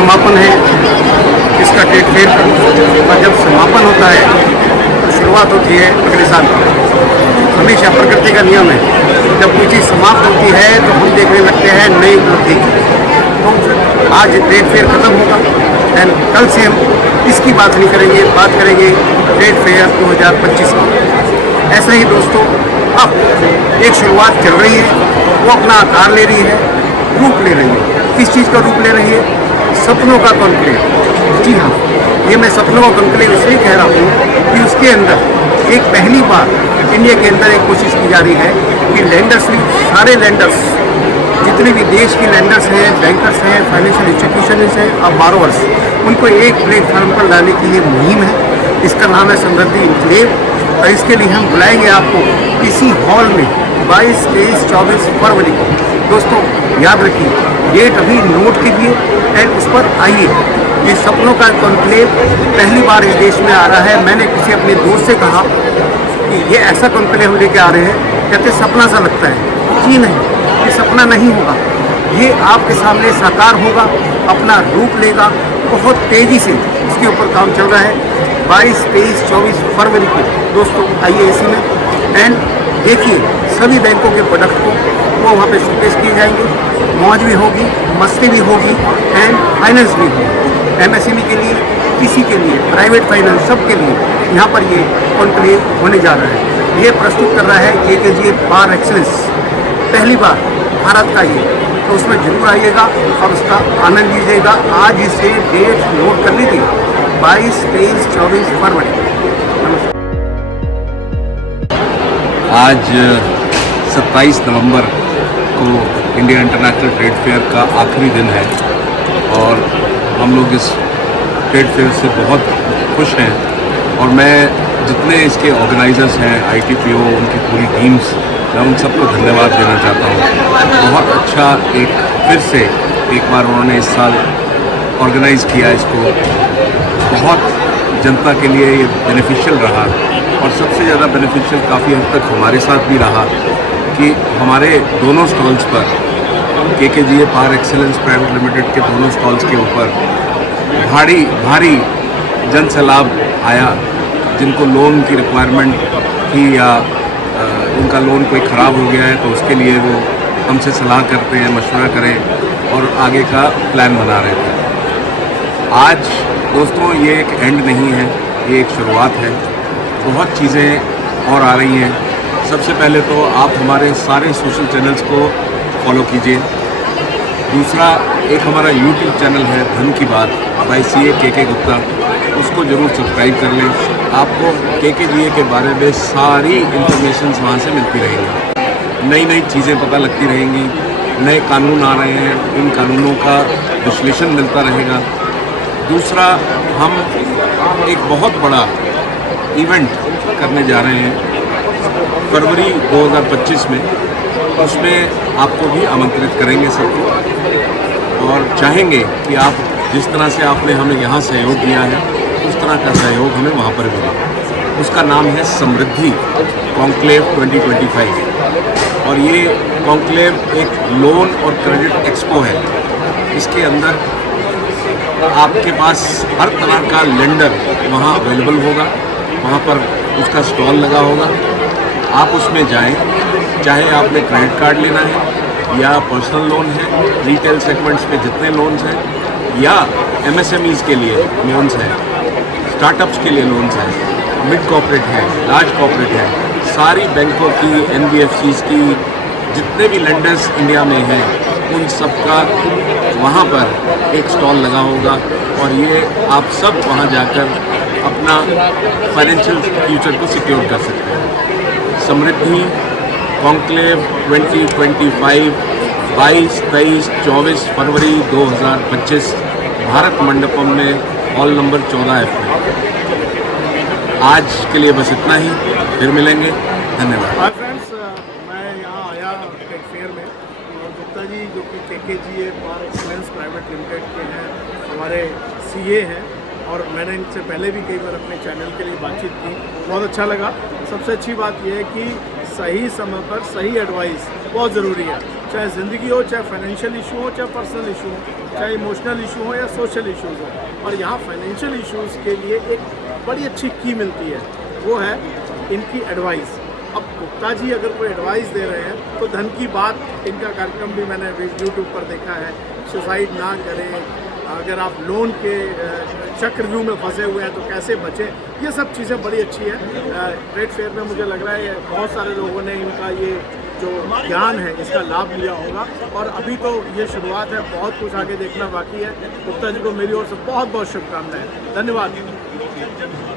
समापन है इसका ट्रेड फेयर का, और जब समापन होता है तो शुरुआत होती है अगले साल की। हमेशा प्रकृति का नियम है, जब कोई चीज़ समाप्त होती है तो हम देखने लगते हैं नई उपलब्धि। तो आज ट्रेड फेयर ख़त्म होगा एंड कल से हम इसकी बात नहीं करेंगे, बात करेंगे ट्रेड फेयर 2025 की। ऐसा ही दोस्तों, अब एक शुरुआत चल रही है, वो अपना आकार ले रही है, रूप ले रही है। किस चीज़ का रूप ले रही है? सपनों का कॉन्क्लेव। जी हाँ, ये मैं सपनों का कॉन्क्लेव इसलिए कह रहा हूँ कि उसके अंदर एक पहली बार इंडिया के अंदर एक कोशिश की जा रही है कि लैंडर्स भी, सारे लैंडर्स, जितने भी देश की लैंडर्स हैं, बैंकर्स हैं, फाइनेंशियल इंस्टीट्यूशंस हैं और बारोवर्स, उनको एक प्लेटफार्म पर लाने की ये मुहिम है। इसका नाम है समृद्धि इनक्लेव, और इसके लिए हम बुलाएंगे आपको इसी हॉल में 22, 23, 24 फरवरी को। दोस्तों याद रखिए, डेट अभी नोट कीजिए एंड उस पर आइए। ये सपनों का कॉन्क्लेव पहली बार इस देश में आ रहा है। मैंने किसी अपने दोस्त से कहा कि ये ऐसा कॉन्क्लेव लेके आ रहे हैं, कहते सपना सा लगता है। जी नहीं, ये सपना नहीं होगा, ये आपके सामने साकार होगा, अपना रूप लेगा। बहुत तेज़ी से इसके ऊपर काम चल रहा है। 22, 23, 24 फरवरी को दोस्तों आइए इसी में एंड देखिए सभी बैंकों के प्रोडक्ट को, वो वहाँ पे शोकेस किए जाएंगे। मौज भी होगी, मस्ती भी होगी एंड फाइनेंस भी होगी। एमएसएमई के लिए, किसी के लिए, प्राइवेट फाइनेंस, सब के लिए यहाँ पर ये कॉन्क्लेव होने जा रहा है। ये प्रस्तुत कर रहा है केकेजीए पार एक्सेलेंस, पहली बार भारत का ये, तो उसमें जरूर आइएगा और उसका आनंद लीजिएगा। आज इसे डेट नोट कर लीजिए, 22, 23, 24 फरवरी। नमस्कार। आज 27 नवंबर को इंडिया इंटरनेशनल ट्रेड फेयर का आखिरी दिन है और हम लोग इस ट्रेड फेयर से बहुत खुश हैं। और मैं जितने इसके ऑर्गेनाइजर्स हैं, ITPO, उनकी पूरी टीम्स, मैं उन सबको धन्यवाद देना चाहता हूँ। बहुत अच्छा फिर से एक बार उन्होंने इस साल ऑर्गेनाइज़ किया इसको। बहुत जनता के लिए ये बेनिफिशियल रहा और सबसे ज़्यादा बेनिफिशियल काफ़ी हद तक हमारे साथ भी रहा कि हमारे दोनों स्टॉल्स पर, केकेजीए पार एक्सेलेंस प्राइवेट लिमिटेड के दोनों स्टॉल्स के ऊपर भारी जन सैलाब आया, जिनको लोन की रिक्वायरमेंट थी या उनका लोन कोई ख़राब हो गया है तो उसके लिए वो हमसे सलाह करते हैं, मशवरा करें और आगे का प्लान बना रहे थे। आज दोस्तों ये एक एंड नहीं है, ये एक शुरुआत है। बहुत चीज़ें और आ रही हैं। सबसे पहले तो आप हमारे सारे सोशल चैनल्स को फॉलो कीजिए। दूसरा, एक हमारा YouTube चैनल है धन की बात बाय CA KK गुप्ता, उसको ज़रूर सब्सक्राइब कर लें। आपको केकेजीए के बारे में सारी इन्फॉर्मेशन वहाँ से मिलती रहेंगी, नई नई चीज़ें पता लगती रहेंगी, नए कानून आ रहे हैं, इन कानूनों का विश्लेषण मिलता रहेगा। दूसरा, हम एक बहुत बड़ा इवेंट करने जा रहे हैं फरवरी 2025 में, उसमें आपको भी आमंत्रित करेंगे सबको और चाहेंगे कि आप जिस तरह से आपने हमें यहाँ सहयोग दिया है उस तरह का सहयोग हमें वहाँ पर मिले। उसका नाम है समृद्धि कॉन्क्लेव 2025 और ये कॉन्क्लेव एक लोन और क्रेडिट एक्सपो है। इसके अंदर आपके पास हर तरह का लेंडर वहाँ अवेलेबल होगा, वहाँ पर उसका स्टॉल लगा होगा। आप उसमें जाएं, चाहे आपने क्रेडिट कार्ड लेना है या पर्सनल लोन है, रिटेल सेगमेंट्स में जितने लोन्स हैं या MSMEs के लिए लोन्स हैं, स्टार्टअप्स के लिए लोन्स हैं, मिड कॉर्पोरेट है, लार्ज कॉर्पोरेट है, सारी बैंकों की, NBFCs की, जितने भी लेंडर्स इंडिया में हैं उन सब का वहाँ पर एक स्टॉल लगा होगा और ये आप सब वहाँ जाकर अपना फाइनेंशियल फ्यूचर को सिक्योर कर सकते हैं। समृद्धि कॉन्क्लेव 2025 22, 23, 24 फरवरी 2025 भारत मंडपम में हॉल नंबर 14F में। आज के लिए बस इतना ही, फिर मिलेंगे। धन्यवाद। हाय फ्रेंड्स, मैं यहाँ आया ट्रेड फेयर में और गुप्ता जी जो कि केकेजीए पार एक्सेलेंस प्राइवेट लिमिटेड के हैं, हमारे CA हैं और मैंने इनसे पहले भी कई बार अपने चैनल के लिए बातचीत की, बहुत अच्छा लगा। सबसे अच्छी बात यह है कि सही समय पर सही एडवाइस बहुत ज़रूरी है, चाहे ज़िंदगी हो, चाहे फाइनेंशियल इशू हो, चाहे पर्सनल इशू हो, चाहे इमोशनल इशू हो या सोशल इश्यूज़ हो। और यहाँ फाइनेंशियल इश्यूज़ के लिए एक बड़ी अच्छी की मिलती है, वो है इनकी एडवाइस। अब गुप्ता जी अगर कोई एडवाइस दे रहे हैं तो धन की बात, इनका कार्यक्रम भी मैंने यूट्यूब पर देखा है, सुसाइड ना करें, अगर आप लोन के चक्रव्यूह में फंसे हुए हैं तो कैसे बचें, ये सब चीज़ें बड़ी अच्छी है। ट्रेड फेयर में मुझे लग रहा है बहुत सारे लोगों ने इनका ये जो ज्ञान है इसका लाभ लिया होगा, और अभी तो ये शुरुआत है, बहुत कुछ आगे देखना बाकी है। गुप्ता जी को मेरी ओर से बहुत बहुत शुभकामनाएं। धन्यवाद।